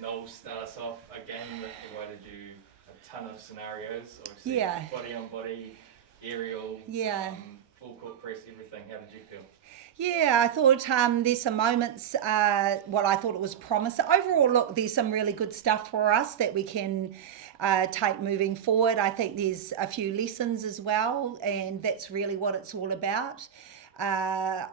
Noel start us off again. That provided you a ton of scenarios, obviously Yeah. body on body, aerial, Yeah. full court press, everything. How did you feel? Yeah, I thought there's some moments, what I thought it was promising. Overall, look, there's some really good stuff for us that we can take moving forward. I think there's a few lessons as well, and that's really what it's all about. Uh,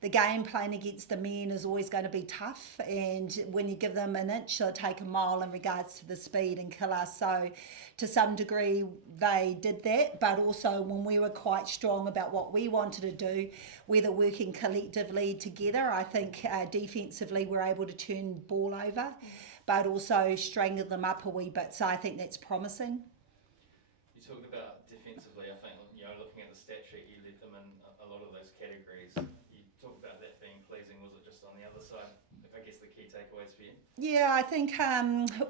the game playing against the men is always going to be tough, and when you give them an inch, they'll take a mile in regards to the speed and kill us. So, to some degree, they did that, but also when we were quite strong about what we wanted to do, whether working collectively together, I think defensively we're able to turn ball over, but also strangle them up a wee bit. So I think that's promising. You talked about defensively. I think looking at the stat sheet, you led them in a lot of those categories. You talked about that being pleasing. Was it just on the other side? I guess the key takeaways for you. Yeah, I think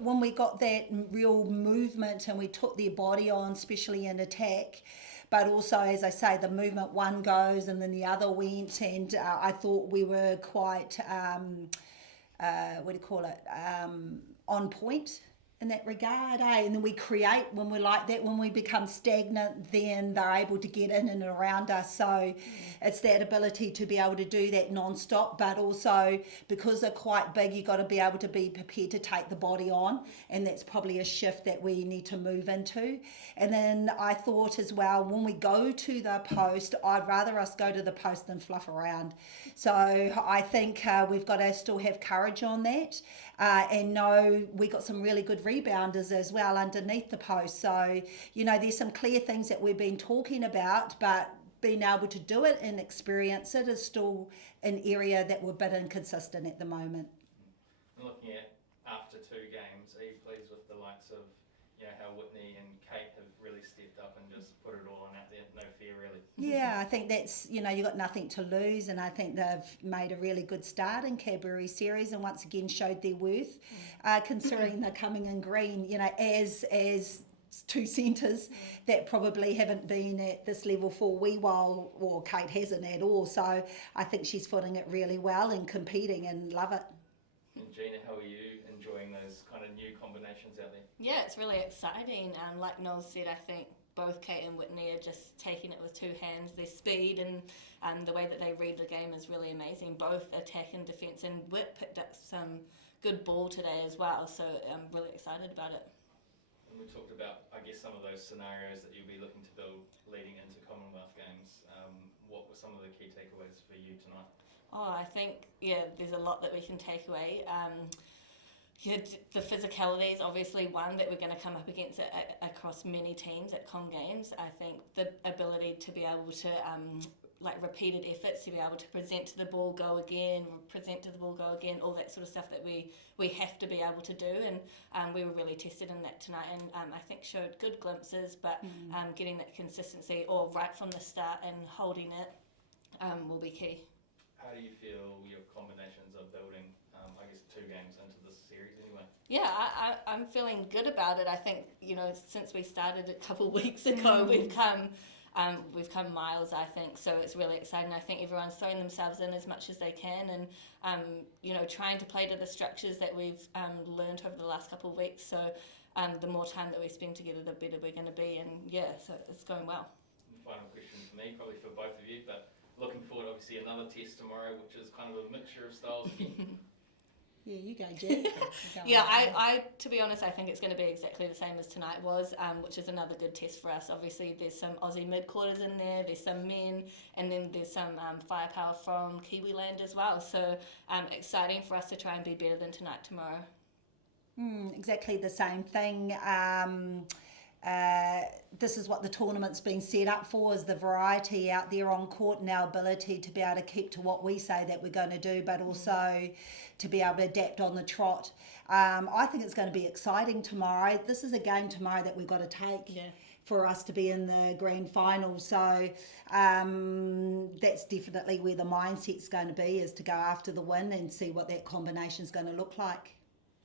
when we got that real movement and we took their body on, especially in attack, but also, as I say, the movement one goes and then the other went, and I thought we were quite, on point in that regard, eh? And then we create when we're like that. When we become stagnant, then they're able to get in and around us. So it's that ability to be able to do that non-stop, but also because they're quite big, you've got to be able to be prepared to take the body on, and that's probably a shift that we need to move into. And then I thought as well, when we go to the post, I'd rather us go to the post than fluff around. So I think we've got to still have courage on that. And know we got some really good rebounders as well underneath the post. So, there's some clear things that we've been talking about, but being able to do it and experience it is still an area that we're a bit inconsistent at the moment. Looking at after 2 games, are you pleased with the likes of how Whitney and Kate have really stepped up and just put it all on out there? No fear, really. Yeah, I think that's, you've got nothing to lose, and I think they've made a really good start in Cadbury Series and once again showed their worth, considering they're coming in green, as 2 centres that probably haven't been at this level for a wee while, or Kate hasn't at all. So I think she's footing it really well and competing, and love it. And Gina, how are you enjoying those kind of new combinations out there? Yeah, it's really exciting. Like Noel said, I think both Kate and Whitney are just taking it with 2 hands. Their speed and the way that they read the game is really amazing, both attack and defence. And Whit picked up some good ball today as well, so I'm really excited about it. And we talked about, I guess, some of those scenarios that you'll be looking to build leading into Commonwealth Games. What were some of the key takeaways for you tonight? I think, there's a lot that we can take away. The physicality is obviously one that we're going to come up against across many teams at Com Games. I think the ability to be able to, repeated efforts, to be able to present to the ball, go again, present to the ball, go again, all that sort of stuff that we have to be able to do. And we were really tested in that tonight, and I think showed good glimpses, but getting that consistency right from the start and holding it will be key. How do you feel your combinations are building, 2 games into this series anyway? Yeah, I'm feeling good about it. I think, since we started a couple of weeks ago, we've come miles, I think. So it's really exciting. I think everyone's throwing themselves in as much as they can, and, trying to play to the structures that we've learned over the last couple of weeks. So the more time that we spend together, the better we're going to be. And so it's going well. And final question for me, probably for both of you, but looking forward, obviously, another test tomorrow, which is kind of a mixture of styles. Yeah, you go, Jen. Yeah, I to be honest, I think it's going to be exactly the same as tonight was, which is another good test for us. Obviously, there's some Aussie mid-quarters in there, there's some men, and then there's some firepower from Kiwiland as well. So exciting for us to try and be better than tonight tomorrow. Exactly the same thing. This is what the tournament's been set up for, is the variety out there on court and our ability to be able to keep to what we say that we're going to do, but also to be able to adapt on the trot. I think it's going to be exciting tomorrow. This is a game tomorrow that we've got to take for us to be in the grand final. So that's definitely where the mindset's going to be, is to go after the win and see what that combination's going to look like.